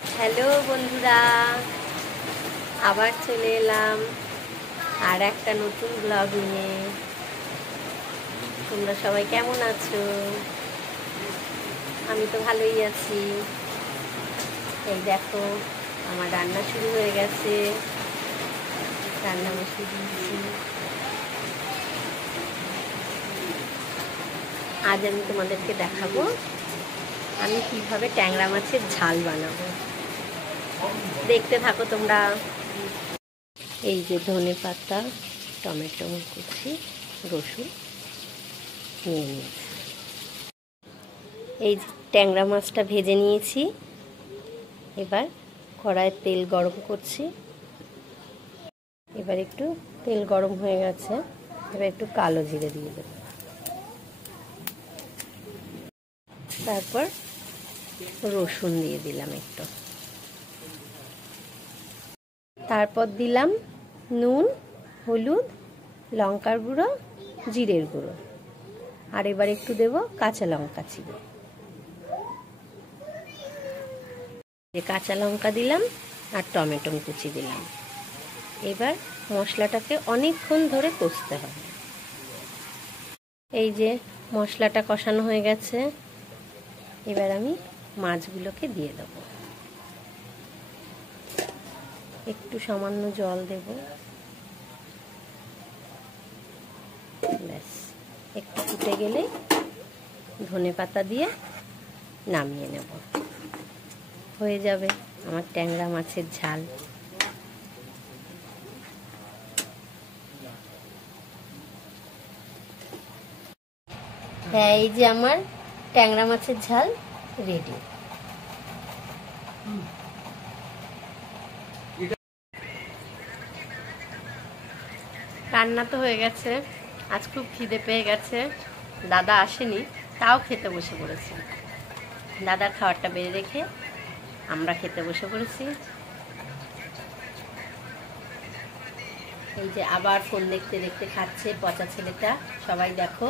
Hello বন্ধুরা, আবার চলে এলাম আর একটা নতুন ব্লগ নিয়ে। তোমরা সবাই কেমন আছো? আমি তো ভালোই আছি। এই দেখো, আমার রান্না শুরু হয়ে গেছে। রান্না বসিয়ে দিয়েছি। আজ আমি তোমাদেরকে দেখাবো আমি কিভাবে ট্যাংরা মাছের ঝাল বানাবো। দেখতে থাকো তোমরা। এই যে ধনে পাতা, টমেটো কুচি, রসুন নিয়ে নিয়েছি। এই ট্যাংরা মাছটা ভেজে নিয়েছি। এবার কড়াইয়ে তেল গরম করছি। এবার একটু তেল গরম হয়ে গেছে, এবার একটু কালো জিরে দিয়ে দেব। তারপর রসুন দিয়ে দিলাম একটু। তারপর দিলাম নুন, হলুদ, লঙ্কার গুঁড়ো, জিরের গুঁড়ো, আর এবার একটু দেব কাঁচা লঙ্কা চিড়ে। কাঁচা লঙ্কা দিলাম আর টমেটো কুচি দিলাম। এবার মশলাটাকে অনেকক্ষণ ধরে কষতে হবে। এই যে মশলাটা কষানো হয়ে গেছে, এবার আমি মাছগুলোকে দিয়ে দেব। একটু সামান্য জল দেব। ব্যাস, একটু ফুটে গেলে ধনে পাতা দিয়ে নামিয়ে নেব। হয়ে যাবে আমার ট্যাংরা মাছের ঝাল। হ্যাঁ, এই যে আমার ট্যাংরা মাছের ঝাল রেডি। রান্না তো হয়ে গেছে। আজ খুব খিদে পেয়ে গেছে। দাদা আসেনি, তাও খেতে বসে পড়েছি। দাদার খাবারটা বেড়ে রেখে আমরা খেতে বসে পড়েছি। এই যে আবার ফোন দেখতে দেখতে খাচ্ছে পচা ছেলেটা। সবাই দেখো।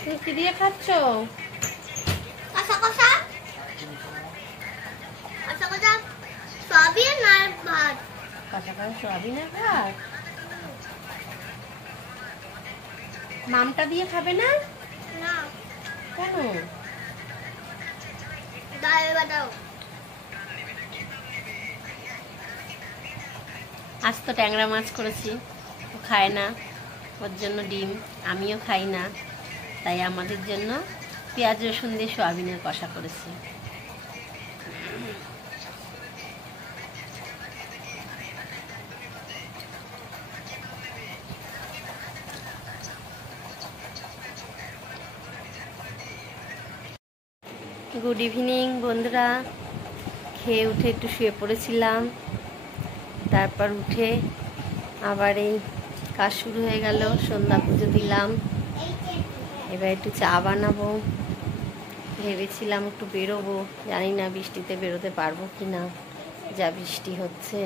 তুমি কি দিয়ে খাচ্ছ? কষা কষা কষা কষা সয়াবিন আর ভাত। কষা কষা সয়াবিনের ভাত। মামটা দিয়ে খাবে না? না, কেন? ডাল বাটাও। আজ তো ট্যাংরা মাছ করেছি, ও খায় না, ওর জন্য ডিম। আমিও খাই না, তাই আমাদের জন্য পেঁয়াজ রসুন দিয়ে সয়াবিনের কষা করেছি। গুড ইভিনিং বন্ধুরা। খেয়ে উঠে একটু শুয়ে পড়েছিলাম। তারপর উঠে আবার এই কাজ শুরু হয়ে গেল। সন্ধ্যা পুজো দিলাম। এবার একটু চা বানাবো। ভেবেছিলাম একটু বেরোবো, জানি না বৃষ্টিতে বেরোতে পারবো কি না। যা বৃষ্টি হচ্ছে।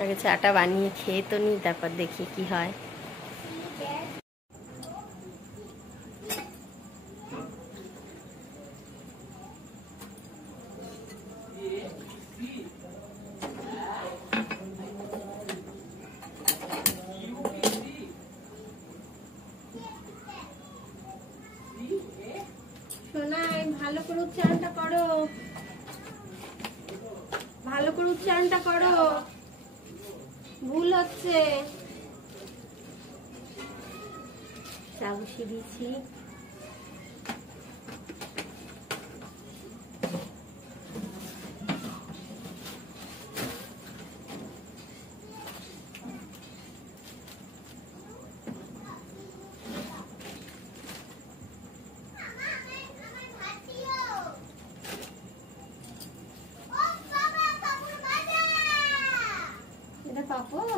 আগে চাটা বানিয়ে খেয়ে তো নিই, তারপর দেখি কি হয়। সোনাই, ভালো করে উচ্চারণটা করো, ভালো করে উচ্চারণটা করো, ভুল হচ্ছে। চা বসিয়ে দিয়েছি। এটা পাপড়।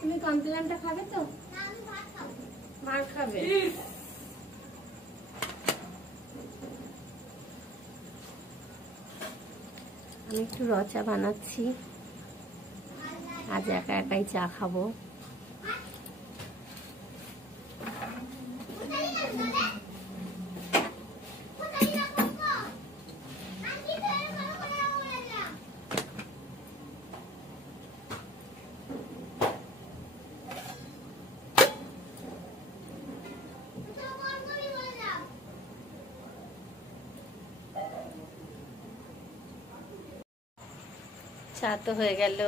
তুমি কমপ্লেনটা খাবে তো? মার খাবে। আমি একটু র চা বানাচ্ছি, আজ একা একাই চা খাবো। চা তো হয়ে গেল,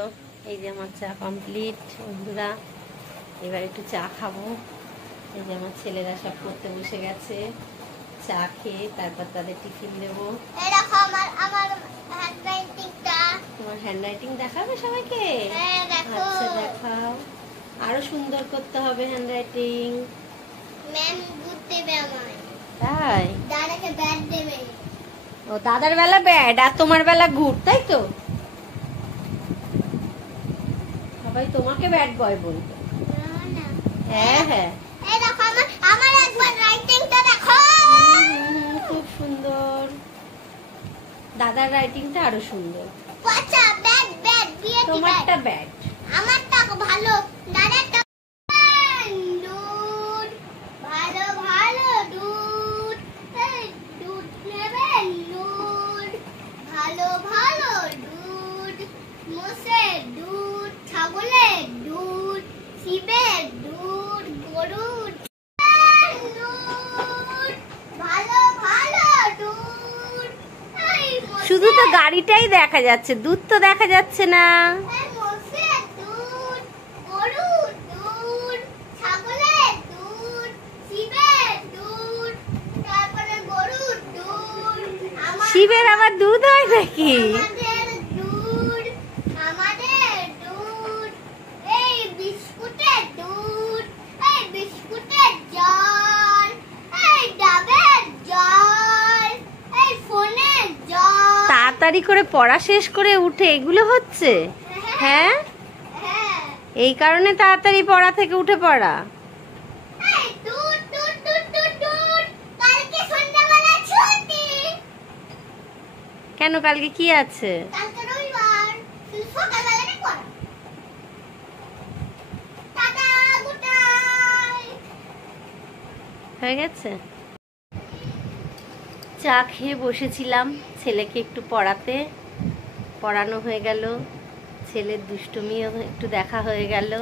এই যে আমার চা কমপ্লিট বন্ধুরা। এবার একটু চা খাবো। এই যে আমার ছেলেরা সব করতে বসে গেছে, চা খেয়ে তারপর তাদের টিফিন দেবো। তোমার হ্যান্ডরাইটিং দেখাবে সবাইকে? আচ্ছা দেখাও, আরো সুন্দর করতে হবে হ্যান্ডরাইটিং। তাই ও দাদার বেলা ব্যাড আর তোমার বেলা গুড, তাই তো? সবাই তোমাকে ব্যাড বয় বলতো। হ্যাঁ হ্যাঁ খুব সুন্দর, দাদার রাইটিংটা আরো সুন্দর। তোমারটা ব্যাড, আমারটা ভালো, দাদারটা দুধ ভালো ভালো দুধ, দুধ নেবেন দুধ ভালো ভালো দুধ, মোষের দুধ, ছাগলের দুধ, শিবের দুধ, গরুর দুধ ভালো ভালো দুধ। শুধু তো গাড়িটাই দেখা যাচ্ছে, দুধ তো দেখা যাচ্ছে না। শিবের আবার দুধ হয় নাকি? তাড়াতাড়ি করে পড়া শেষ করে উঠে এগুলো হচ্ছে? হ্যাঁ, এই কারণে তাড়াতাড়ি পড়া থেকে উঠে পড়া। কেন, কালকে কি আছে? হয়ে গেছে। চা খেয়ে বসেছিলাম, ছেলেকে একটু পড়ানো হয়ে গেল, ছেলের দুষ্টুমিও একটু দেখা হয়ে গেল।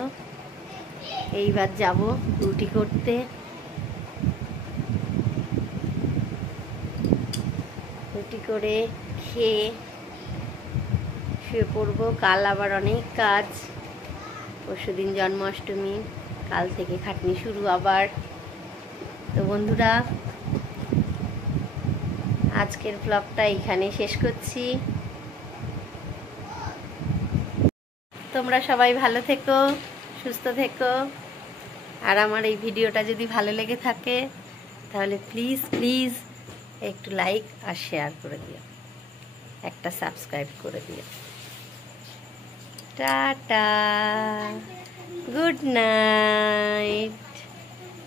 এইবার যাব রুটি করতে। রুটি করে খেয়ে শুয়ে পড়বো। কাল আবার অনেক কাজ, পরশুদিন জন্মাষ্টমী, কাল থেকে খাটনি শুরু আবার। তো বন্ধুরা, আজকের ব্লগটা এখানে শেষ করছি। তোমরা সবাই ভালো থেকো, সুস্থ থেকো। আর আমার এই ভিডিওটা যদি ভালো লেগে থাকে তাহলে প্লিজ প্লিজ একটু লাইক আর শেয়ার করে দিও, একটা সাবস্ক্রাইব করে দিও। Tata, good night.